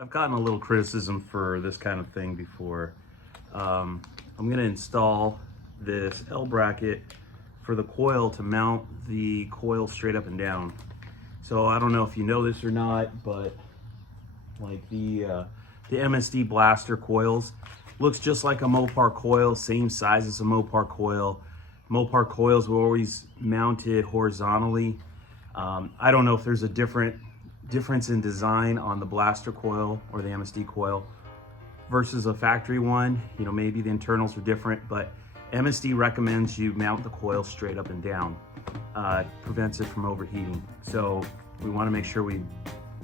I've gotten a little criticism for this kind of thing before. I'm going to install this L bracket for the coil to mount the coil straight up and down. So I don't know if you know this or not, but like the MSD blaster coils looks just like a Mopar coil, same size as a Mopar coil. Mopar coils were always mounted horizontally. I don't know if there's a difference in design on the blaster coil or the MSD coil versus a factory one. You know, maybe the internals are different, but MSD recommends you mount the coil straight up and down. It prevents it from overheating. So we want to make sure we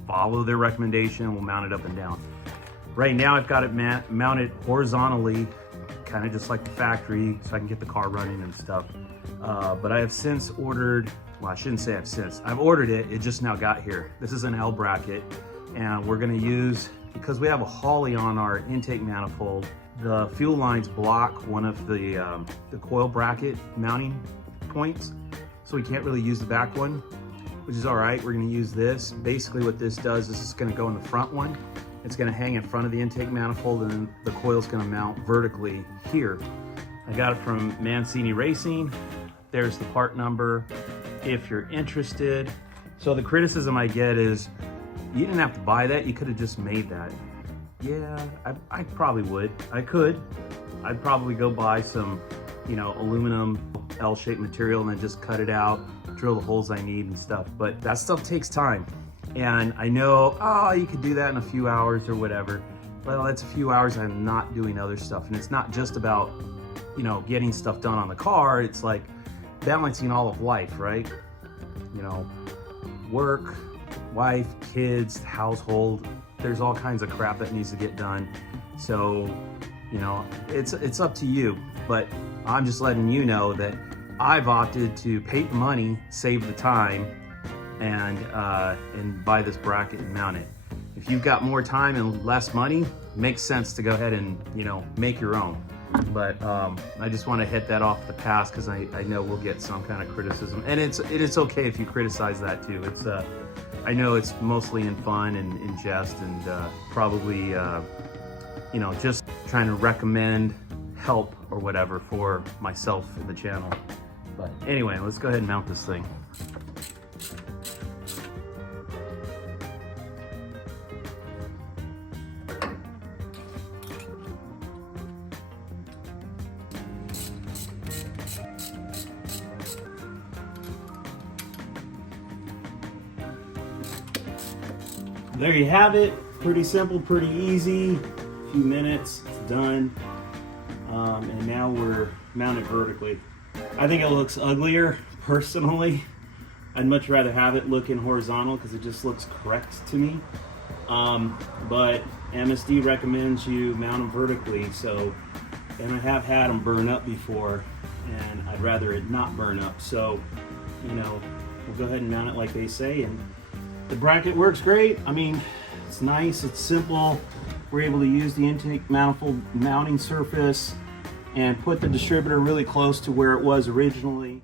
follow their recommendation. We'll mount it up and down. Right now I've got it mounted horizontally, kind of just like the factory, so I can get the car running and stuff. But I have since ordered, well, I shouldn't say I've ordered it, it just now got here. This is an L bracket, and we're gonna use, because we have a Holly on our intake manifold, the fuel lines block one of the coil bracket mounting points, so we can't really use the back one, which is all right. We're gonna use this. Basically what this does is it's gonna go in the front one. It's gonna hang in front of the intake manifold, and then the coil's gonna mount vertically here. I got it from Mancini Racing. There's the part number if you're interested. So the criticism I get is, you didn't have to buy that, you could have just made that. Yeah, I probably would. I could. I'd probably go buy some, you know, aluminum L-shaped material and then just cut it out, drill the holes I need and stuff. But that stuff takes time. And I know, oh, you could do that in a few hours or whatever. Well, that's a few hours I'm not doing other stuff. And it's not just about, you know, getting stuff done on the car. It's like balancing all of life, right? You know, work, wife, kids, household. There's all kinds of crap that needs to get done. So, you know, it's up to you. But I'm just letting you know that I've opted to pay the money, save the time, and buy this bracket and mount it. If you've got more time and less money, it makes sense to go ahead and, you know, make your own. But I just want to hit that off the pass because I know we'll get some kind of criticism, and it's okay if you criticize that too. It's I know it's mostly in fun and in jest, and probably you know, just trying to recommend help or whatever for myself and the channel. But anyway, let's go ahead and mount this thing. There you have it. Pretty simple, pretty easy. A few minutes, it's done. And now we're mounted vertically. I think it looks uglier, personally. I'd much rather have it looking horizontal because it just looks correct to me. But MSD recommends you mount them vertically. So, and I have had them burn up before, and I'd rather it not burn up. So, you know, we'll go ahead and mount it like they say, and the bracket works great. I mean, it's nice, it's simple. We're able to use the intake manifold mounting surface and put the distributor really close to where it was originally.